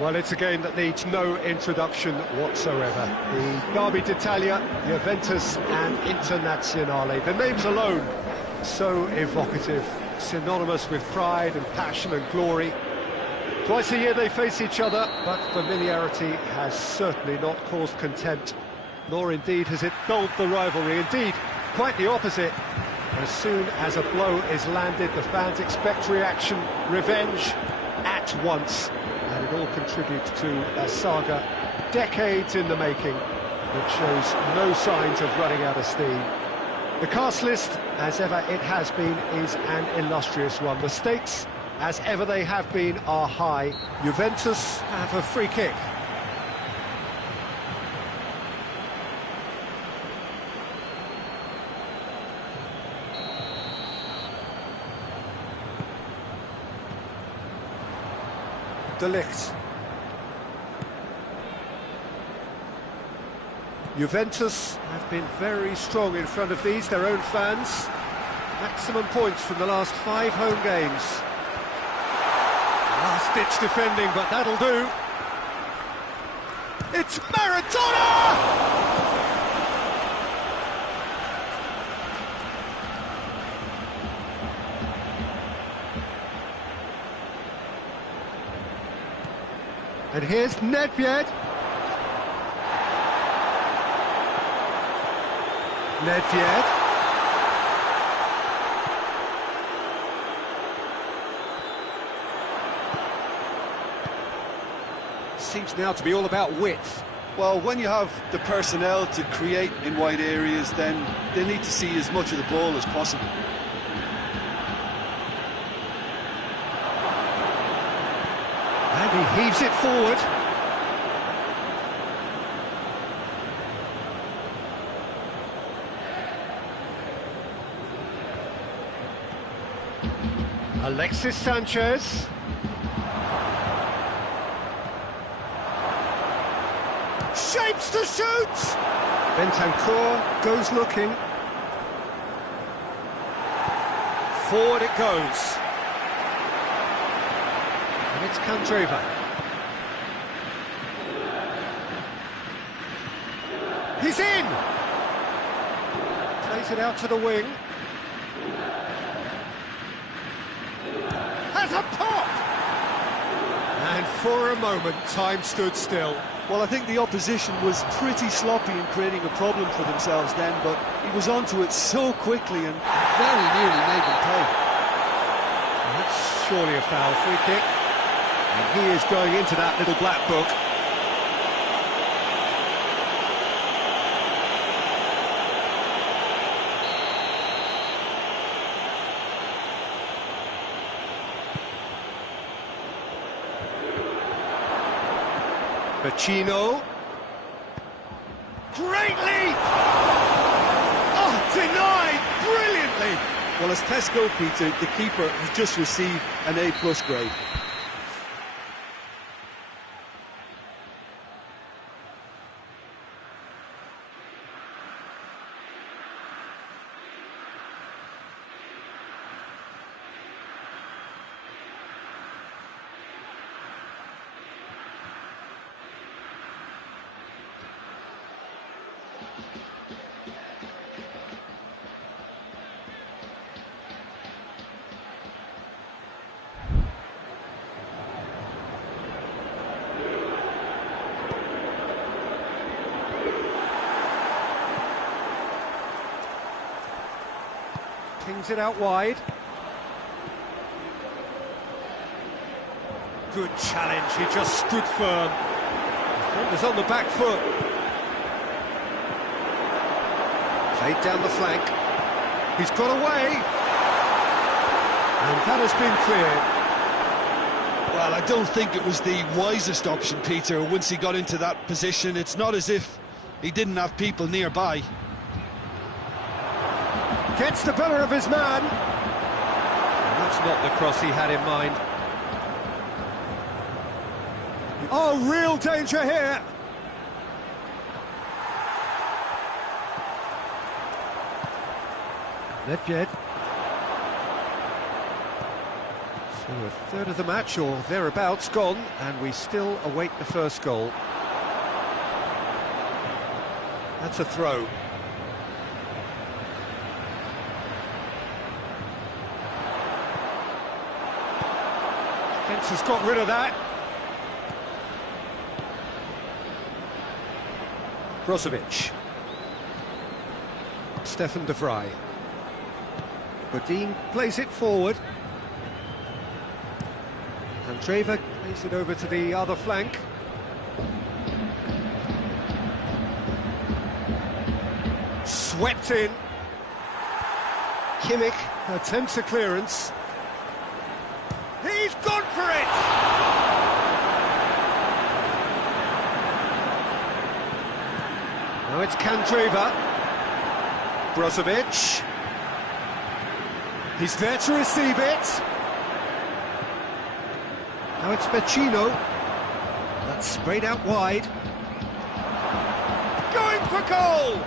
Well, it's a game that needs no introduction whatsoever. The Derby d'Italia, Juventus and Internazionale. The names alone, so evocative, synonymous with pride and passion and glory. Twice a year they face each other, but familiarity has certainly not caused contempt, nor indeed has it dulled the rivalry. Indeed, quite the opposite. As soon as a blow is landed, the fans expect reaction, revenge, at once. And it all contributes to a saga, decades in the making, that shows no signs of running out of steam. The cast list, as ever it has been, is an illustrious one. The stakes, as ever they have been, are high. Juventus have a free kick. De Ligt. Juventus have been very strong in front of their own fans. Maximum points from the last 5 home games. Last-ditch defending, but that'll do. It's Maradona! And here's Nedved. Nedved. Seems now to be all about width. Well, when you have the personnel to create in wide areas, then they need to see as much of the ball as possible. And he heaves it forward. Alexis Sanchez. Shapes to shoot! Bentancur goes looking. Forward it goes. And it's Candreva. He's in! Plays it out to the wing. Has a pop! And for a moment, time stood still. Well, I think the opposition was pretty sloppy in creating a problem for themselves then, but he was onto it so quickly and very nearly made them pay. That's surely a foul. Free kick. And he is going into that little black book. Pacino. Great leap! Oh, denied brilliantly! Well, as tests go, Peter, the keeper has just received an A+ grade. Pings it out wide. Good challenge, he just stood firm. Defender's on the back foot. Played down the flank. He's got away. And that has been cleared. Well, I don't think it was the wisest option, Peter, once he got into that position. It's not as if he didn't have people nearby. Gets the better of his man. And that's not the cross he had in mind. Oh, real danger here. Nedved. So a third of the match, or thereabouts, gone, and we still await the first goal. That's a throw. Defence has got rid of that. Brozovic. Stefan de Vrij. Bodin plays it forward. Andreva plays it over to the other flank. Swept in. Kimmich attempts a clearance. He's gone for it! Now it's Kandreva. Brozovic. He's there to receive it. Now it's Vecino. That's sprayed out wide. Going for goal!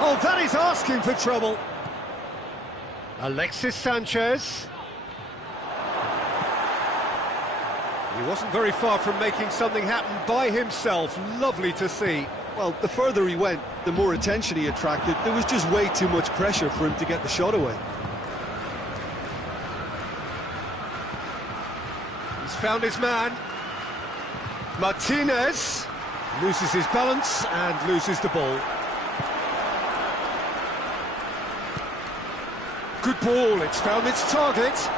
Oh, that is asking for trouble. Alexis Sanchez. He wasn't very far from making something happen by himself. Lovely to see. Well, the further he went, the more attention he attracted. There was just way too much pressure for him to get the shot away. He's found his man. Martinez loses his balance and loses the ball. Good ball, it's found its target.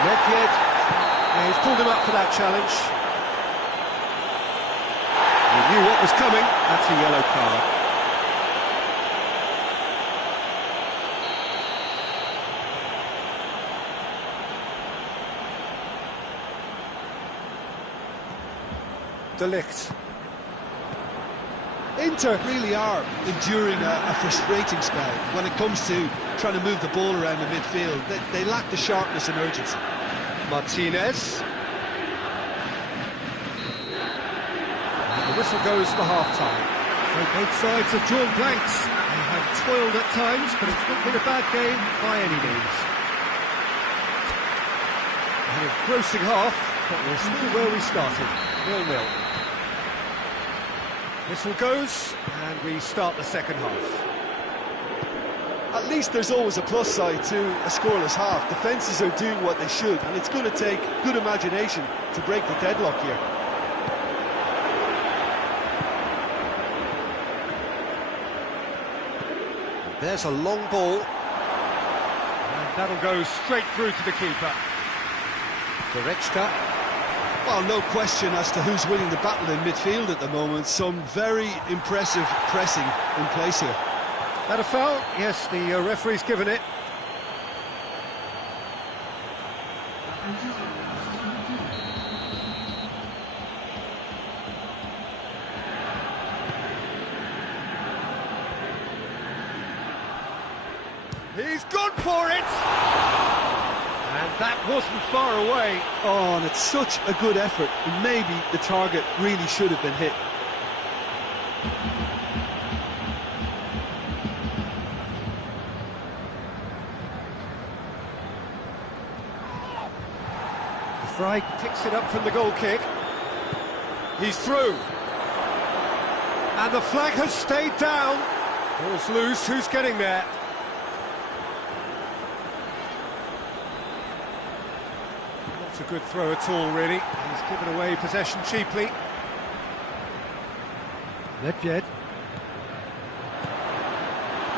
Nedved, he's pulled him up for that challenge. He knew what was coming, that's a yellow card. De Ligt. Inter really are enduring a frustrating spell when it comes to trying to move the ball around the midfield. They lack the sharpness and urgency. Martinez. And the whistle goes for half-time. So both sides have drawn blanks. They have toiled at times, but it's not been a bad game by any means. An engrossing half, but we're still where we started, 0-0. Whistle goes, and we start the second half. At least there's always a plus side to a scoreless half. Defences are doing what they should, and it's going to take good imagination to break the deadlock here. There's a long ball, and that'll go straight through to the keeper. Goretzka. Well, no question as to who's winning the battle in midfield at the moment. Some very impressive pressing in place here. That a foul? Yes, the referee's given it. He's gone for it! And that wasn't far away. Oh, and it's such a good effort. And maybe the target really should have been hit. Vrij picks it up from the goal kick. He's through. And the flag has stayed down. Ball's loose, who's getting there? Not a good throw at all, really. He's given away possession cheaply. Nedved.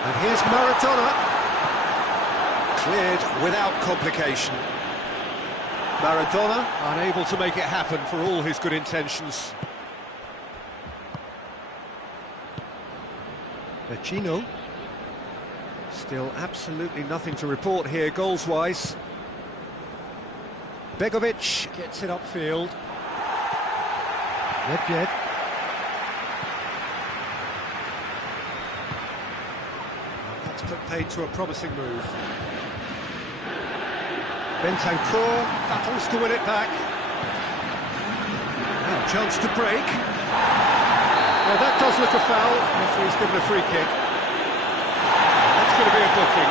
And here's Maradona. Cleared without complication. Maradona unable to make it happen for all his good intentions. Vecino. Still absolutely nothing to report here goals-wise. Begovic gets it upfield. Nedved. That's put paid to a promising move. Bentancur battles to win it back. Now, chance to break. Well, that does look a foul. Referee's given a free kick. That's going to be a booking.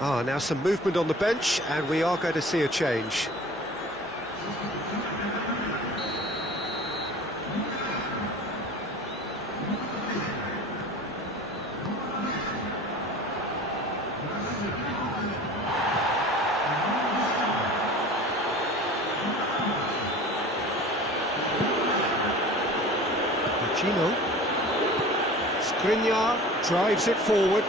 Ah, now some movement on the bench, and we are going to see a change. Skriniar drives it forward,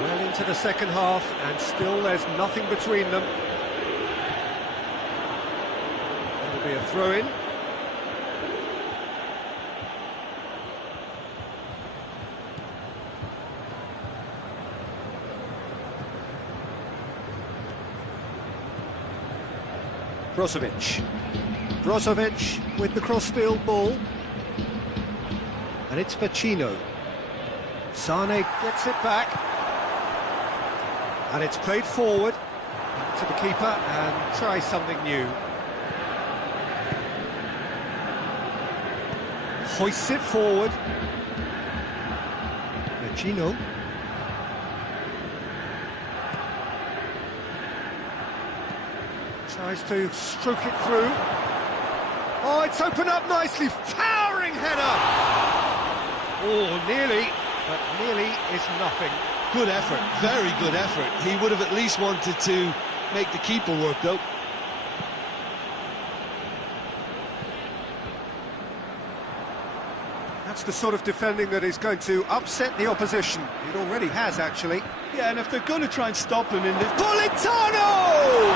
well into the second half, and still there's nothing between them. That'll be a throw-in. Brozovic with the cross-field ball. And it's Vecino. Sane gets it back. And it's played forward to the keeper and tries something new. Hoists it forward. Vecino. Tries to stroke it through. Oh, it's opened up nicely. Towering header. Oh, nearly, but nearly is nothing. Good effort, very good effort. He would have at least wanted to make the keeper work, though. That's the sort of defending that is going to upset the opposition. It already has, actually. Yeah, and if they're going to try and stop him in this... Politano!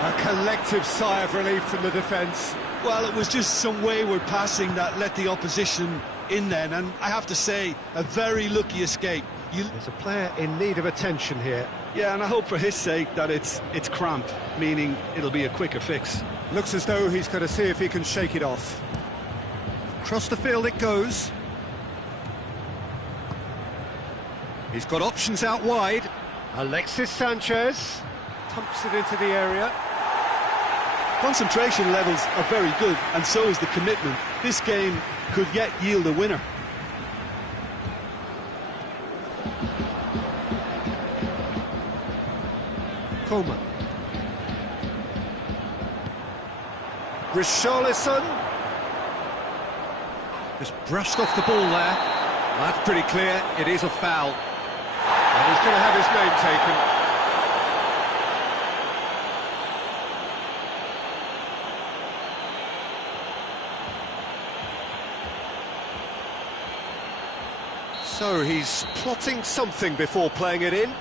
A collective sigh of relief from the defence. Well, it was just some wayward passing that let the opposition in then, and I have to say, a very lucky escape. There's a player in need of attention here. Yeah, and I hope for his sake that it's cramp, meaning it'll be a quicker fix. Looks as though he's going to see if he can shake it off. Across the field it goes. He's got options out wide. Alexis Sanchez pumps it into the area. Concentration levels are very good, and so is the commitment. This game could yet yield a winner. Coleman. Richarlison. Just brushed off the ball there. That's pretty clear, it is a foul. And he's going to have his name taken. So he's plotting something before playing it in.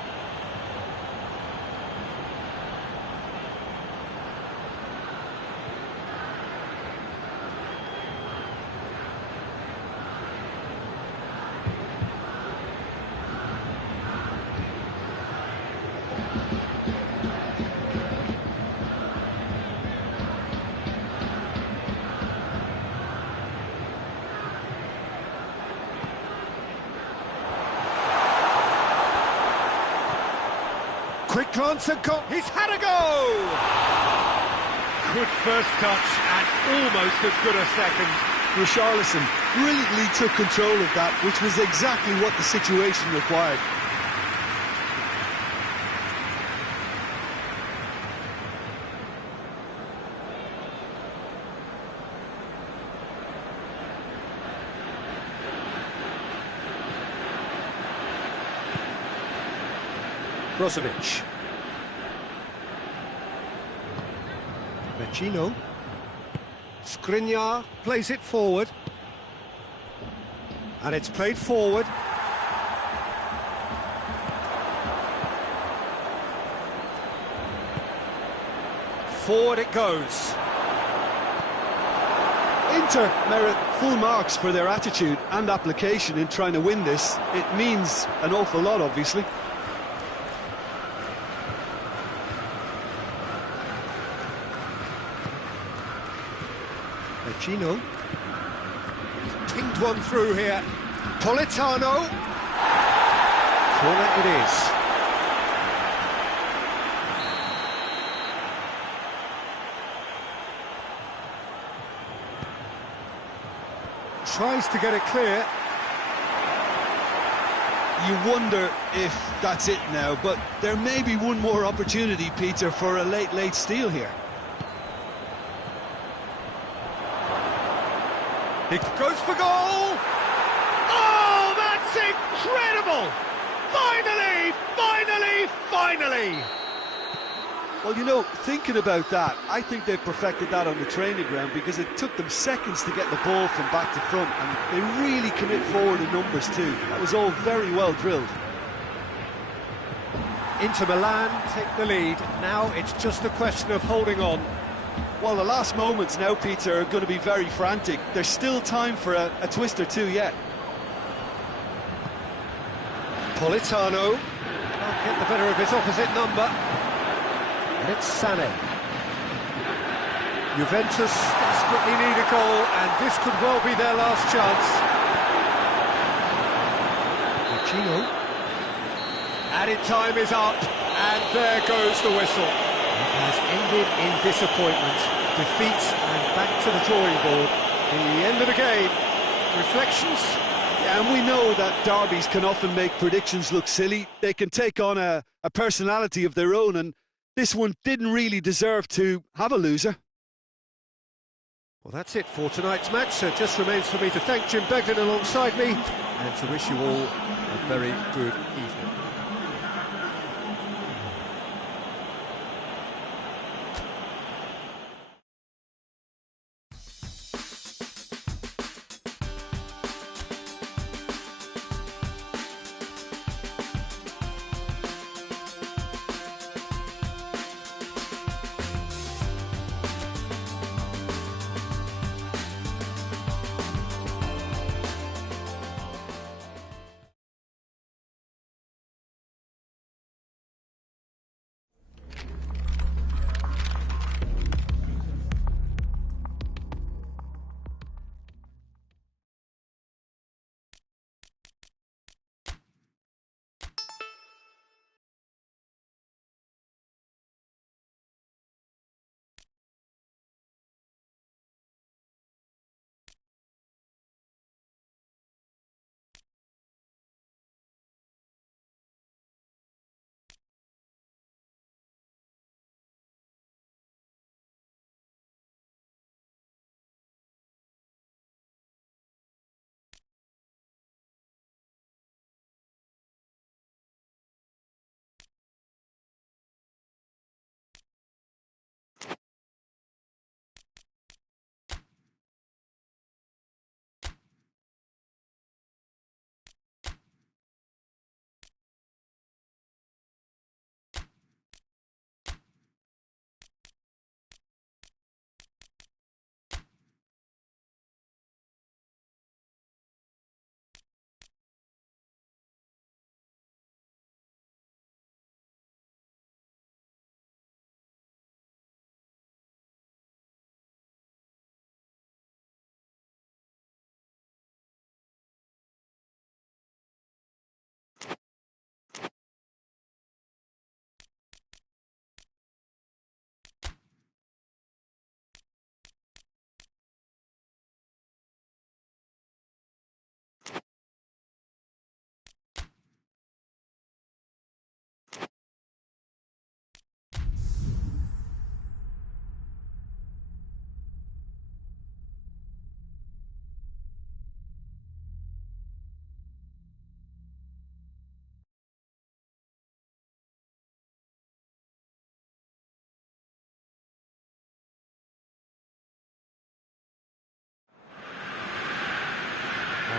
Quick glance at goal. He's had a go! Good first touch and almost as good a second. Richarlison brilliantly took control of that, which was exactly what the situation required. Brozovic. Vecino. Skriniar plays it forward. And it's played forward. Forward it goes. Inter merit full marks for their attitude and application in trying to win this. It means an awful lot, obviously. Vecino. He's pinged one through here. Politano. Corner it is. Tries to get it clear. you wonder if that's it now, but there may be one more opportunity, Peter, for a late steal here. He goes for goal! Oh, that's incredible! Finally, finally, finally! Well, you know, thinking about that, I think they've perfected that on the training ground because it took them seconds to get the ball from back to front, and they really commit forward in numbers too. That was all very well drilled. Inter Milan take the lead. Now it's just a question of holding on. Well, the last moments now, Peter, are going to be very frantic. There's still time for a twist or two yet. Politano can't get the better of his opposite number. It's Sané. Juventus desperately need a goal, and this could well be their last chance. Gino. Added time is up, and there goes the whistle. It has ended in disappointment, defeat, and back to the drawing board. The end of the game. Reflections? Yeah, and we know that derbies can often make predictions look silly. They can take on a personality of their own, and this one didn't really deserve to have a loser. Well, that's it for tonight's match. So it just remains for me to thank Jim Beglin alongside me and to wish you all a very good evening.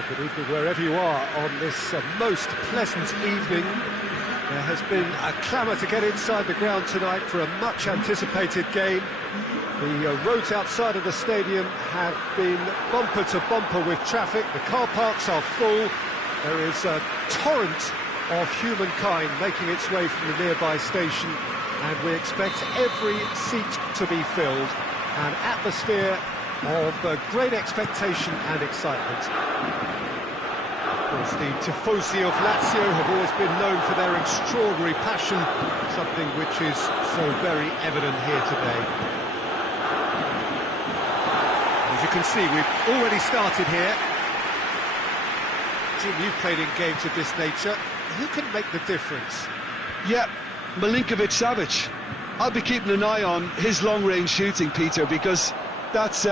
Good evening wherever you are on this most pleasant evening. There has been a clamour to get inside the ground tonight for a much anticipated game. The roads outside of the stadium have been bumper to bumper with traffic. The car parks are full. There is a torrent of humankind making its way from the nearby station, and we expect every seat to be filled. An atmosphere of great expectation and excitement. Of course, the tifosi of Lazio have always been known for their extraordinary passion, something which is so very evident here today. As you can see, we've already started here. Jim, you've played in games of this nature. Who can make the difference? Yeah, Milinkovic-Savic. I'll be keeping an eye on his long-range shooting, Peter, because that's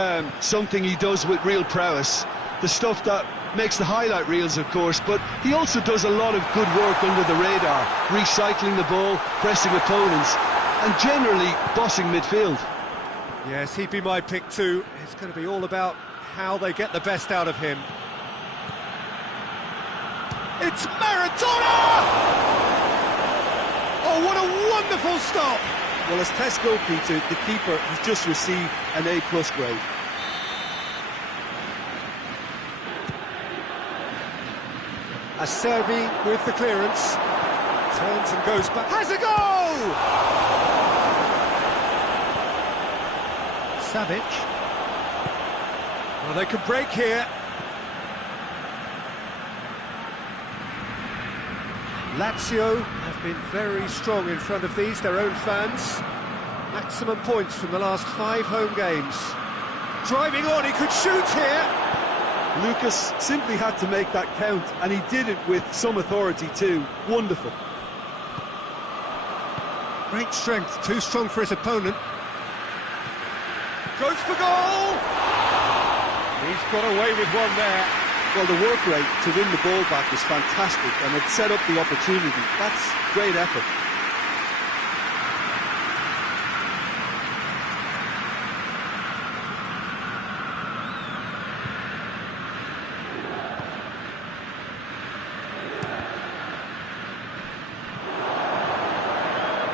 something he does with real prowess. The stuff that makes the highlight reels, of course, but he also does a lot of good work under the radar, recycling the ball, pressing opponents, and generally bossing midfield. Yes, he'd be my pick too. It's going to be all about how they get the best out of him. It's Maradona! Oh, what a wonderful stop! Well, as tests go, Peter, the keeper has just received an A+ grade. Acerbi with the clearance. Turns and goes back. Has a goal! Savic. Well, they can break here. Lazio have been very strong in front of their own fans. Maximum points from the last 5 home games. Driving on, he could shoot here. Lucas simply had to make that count, and he did it with some authority too. Wonderful. Great strength, too strong for his opponent. Goes for goal! He's got away with one there. Well, the work rate to win the ball back was fantastic, and it set up the opportunity. That's great effort.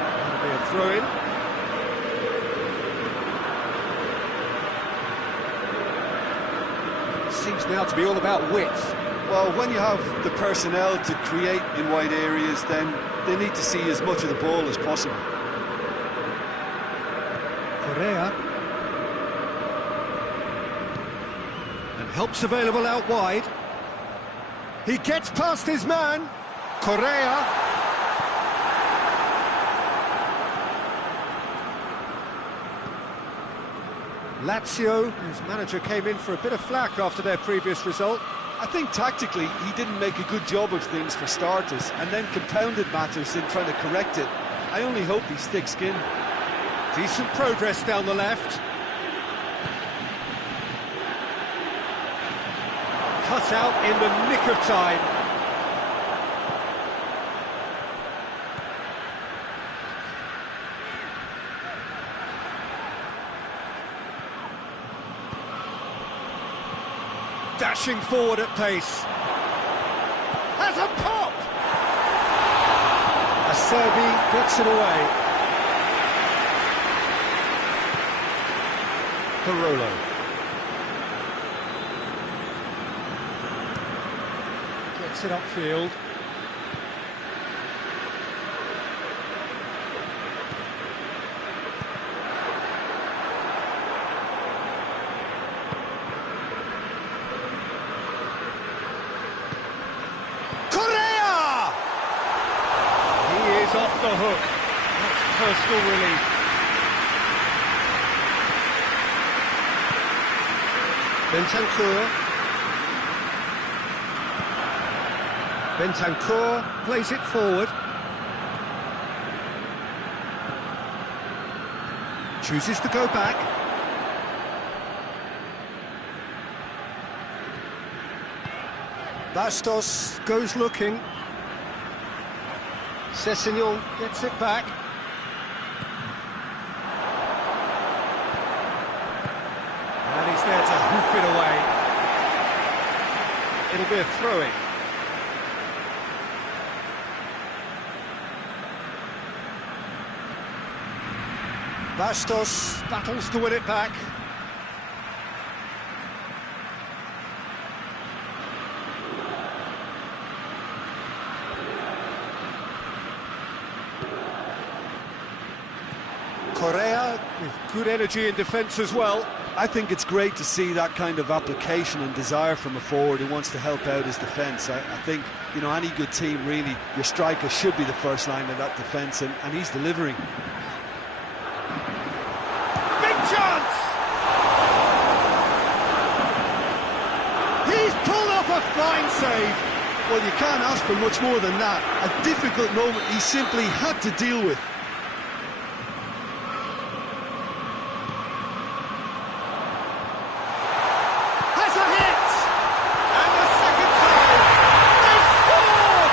That'll be a throw-in. Seems now to be all about width. Well, when you have the personnel to create in wide areas, then they need to see as much of the ball as possible. Correa. And help's available out wide. He gets past his man. Correa. Lazio, whose manager came in for a bit of flack after their previous result. I think tactically he didn't make a good job of things for starters, and then compounded matters in trying to correct it. I only hope he's thick-skinned. Decent progress down the left. Cut out in the nick of time. Dashing forward at pace. Has a pop! Acerbi gets it away. Barolo. Gets it upfield. Off the hook. That's personal relief. Bentancur plays it forward. Chooses to go back. Bastos goes looking. Sessegnon gets it back. And he's there to hoof it away. It'll be a throw-in. Bastos battles to win it back. Correa with good energy in defence as well. I think it's great to see that kind of application and desire from a forward who wants to help out his defence. I think, you know, any good team, really, your striker should be the first line of that defence, and he's delivering. Big chance! He's pulled off a fine save. Well, you can't ask for much more than that. A difficult moment he simply had to deal with. Has a hit! And the second time, they scored!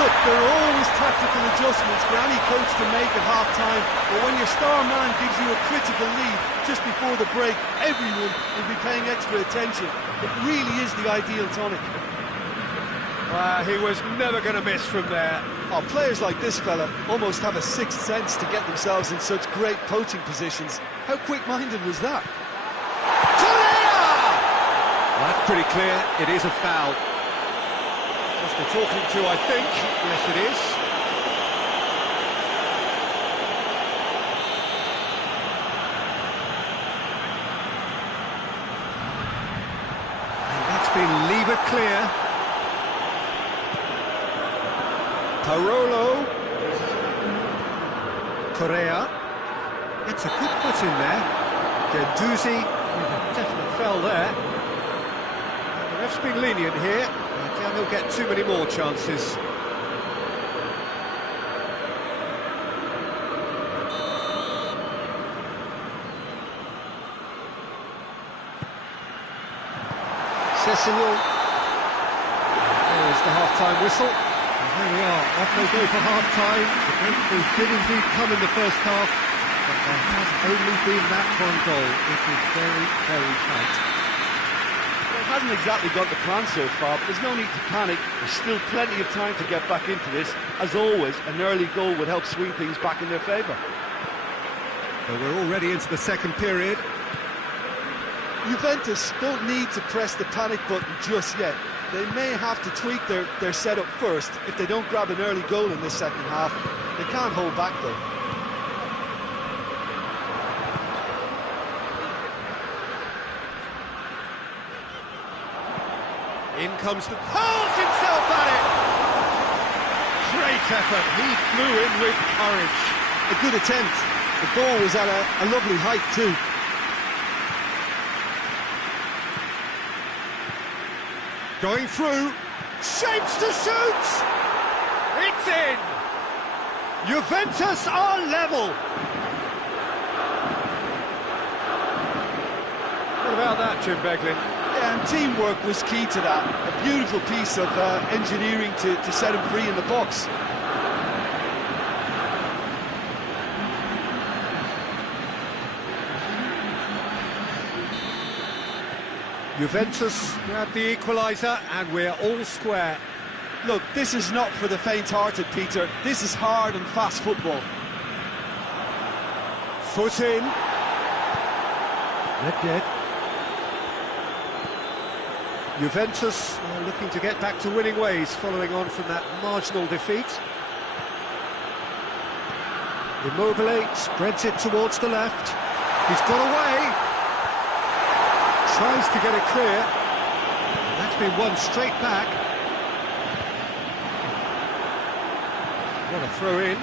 Look, there are always tactical adjustments for any coach to make at half-time, but when your star man gives you a critical lead just before the break, everyone will be paying extra attention. It really is the ideal tonic. He was never going to miss from there. Oh, players like this fella almost have a sixth sense to get themselves in such great poaching positions. How quick-minded was that? Well, that's pretty clear. It is a foul. Just the talking to, I think. Yes, it is. And that's been levered clear. Parolo. Correa. It's a good foot in there. Gendouzi with a definite foul there. The ref's been lenient here. I doubt he'll get too many more chances. Cecilio. There's the half-time whistle. There we are, off they go for half-time. The breakthrough did indeed come in the first half, but there has only been that one goal. It is very, very tight. Well, it hasn't exactly got the plan so far, but there's no need to panic. There's still plenty of time to get back into this. As always, an early goal would help swing things back in their favour. So we're already into the second period. Juventus don't need to press the panic button just yet. They may have to tweak their setup first if they don't grab an early goal in this second half. They can't hold back though. In comes the... Hurls himself at it! Great effort, he flew in with courage. A good attempt. The ball was at a lovely height too. Going through, shapes to shoot! It's in! Juventus are level! What about that, Jim Beglin? Yeah, and teamwork was key to that. A beautiful piece of engineering to set him free in the box. Juventus grab the equaliser and we're all square. Look, this is not for the faint-hearted, Peter. This is hard and fast football. Foot in. Not yet. Juventus looking to get back to winning ways following on from that marginal defeat. Immobile spreads it towards the left. He's got away. Tries to get it clear. And that's been won straight back. What a throw in.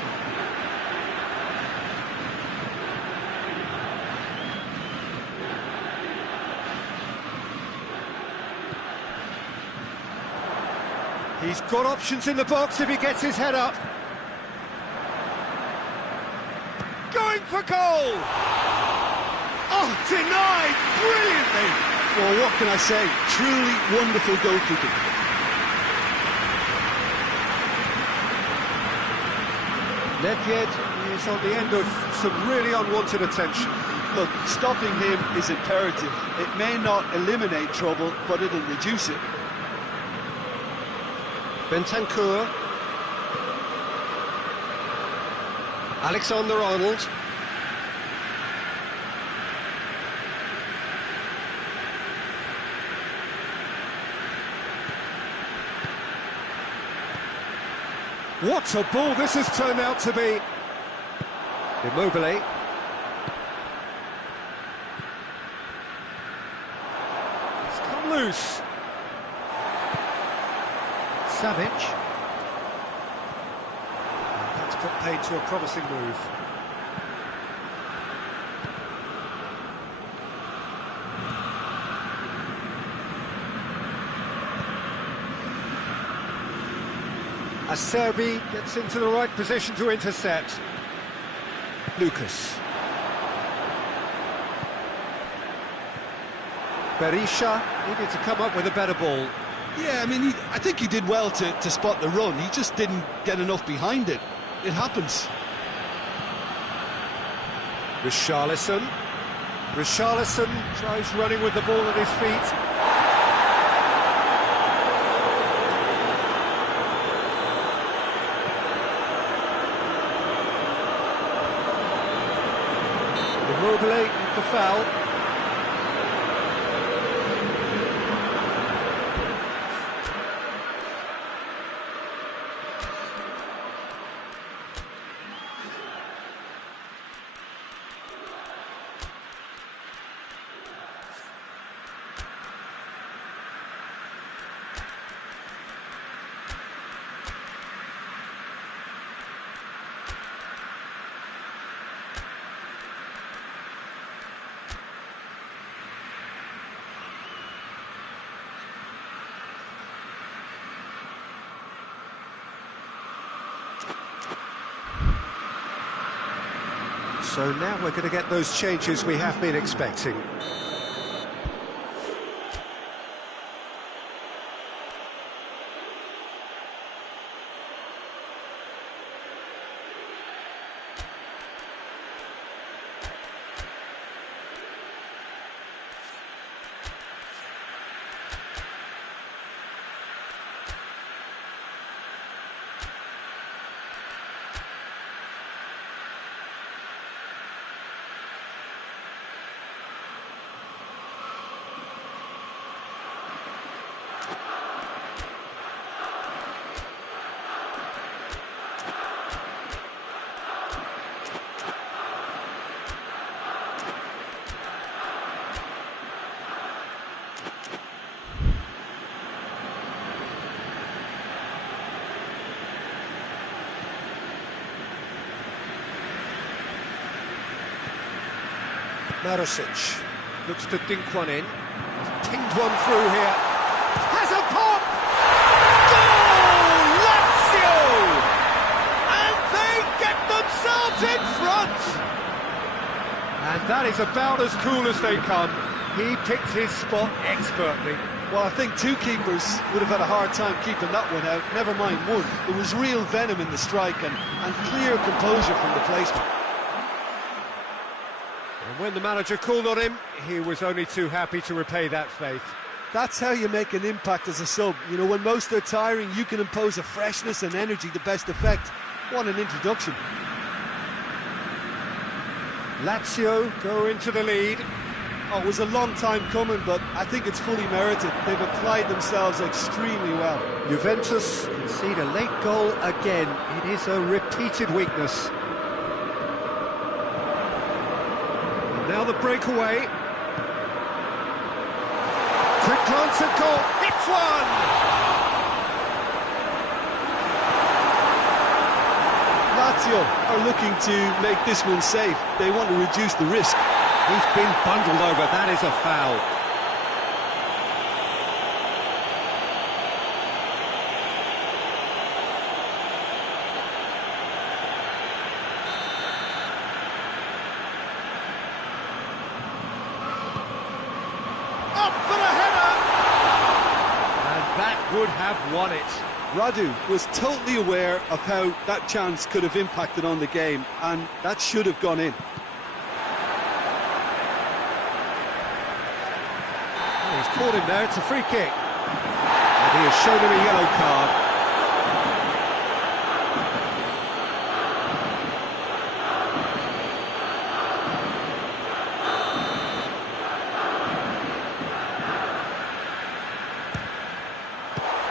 He's got options in the box if he gets his head up. Going for goal! Oh, denied brilliantly! Well, what can I say? Truly wonderful goalkeeping. Nedved is on the end of some really unwanted attention. Look, stopping him is imperative. It may not eliminate trouble, but it'll reduce it. Bentancur. Alexander-Arnold. What a ball this has turned out to be. Immobile. It's come loose. Savic. That's put paid to a promising move. Acerbi gets into the right position to intercept. Lucas. Berisha needed to come up with a better ball. Yeah, I mean, I think he did well to spot the run. He just didn't get enough behind it. It happens. Richarlison. Richarlison tries running with the ball at his feet. Immobile with the foul. So now we're going to get those changes we have been expecting. Marosic looks to dink one in. He's pinged one through here. Has a pop! Goal! Lazio! And they get themselves in front! And that is about as cool as they come. He picked his spot expertly. Well, I think two keepers would have had a hard time keeping that one out, never mind one. There was real venom in the strike and clear composure from the placement. And when the manager called on him, he was only too happy to repay that faith. That's how you make an impact as a sub. You know, when most are tiring, you can impose a freshness and energy to best effect. What an introduction. Lazio go into the lead. Oh, it was a long time coming, but I think it's fully merited. They've applied themselves extremely well. Juventus concede a late goal again. It is a repeated weakness. And now the breakaway. Quick glance at goal. Hits one! Lazio are looking to make this one safe. They want to reduce the risk. He's been bundled over, that is a foul. Up for the header! And that would have won it. Radu was totally aware of how that chance could have impacted on the game, and that should have gone in. He's caught him there, it's a free kick. And he has shown him a yellow card.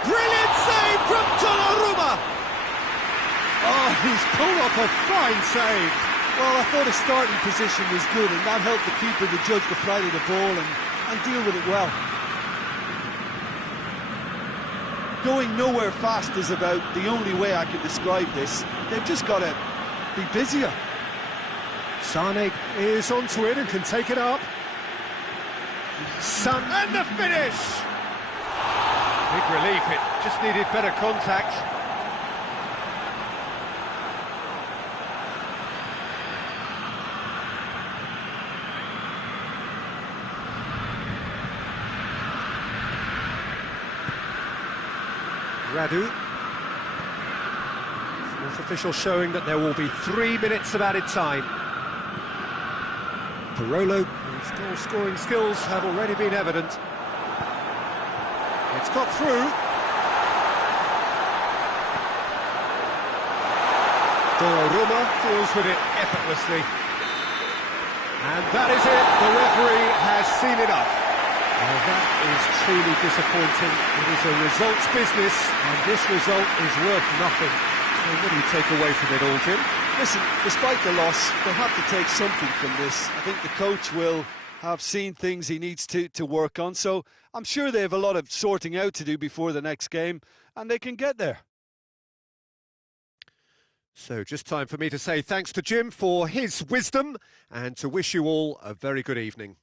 Brilliant save from Donnarumma! Oh, he's pulled off a fine save. Well, I thought his starting position was good, and that helped the keeper to judge the flight of the ball and deal with it well. Going nowhere fast is about the only way I can describe this. They've just got to be busier. Sane is onto it and can take it up. Son and the finish! Big relief, it just needed better contact. Radu. Fourth official showing that there will be 3 minutes of added time. Parolo, whose goal-scoring skills have already been evident. It's got through. Donnarumma deals with it effortlessly. And that is it. The referee has seen enough. Well, that is truly disappointing. It is a results business, and this result is worth nothing. So what do you take away from it all, Jim? Listen, despite the loss, they'll have to take something from this. I think the coach will have seen things he needs to work on, so I'm sure they have a lot of sorting out to do before the next game, and they can get there. So just time for me to say thanks to Jim for his wisdom and to wish you all a very good evening.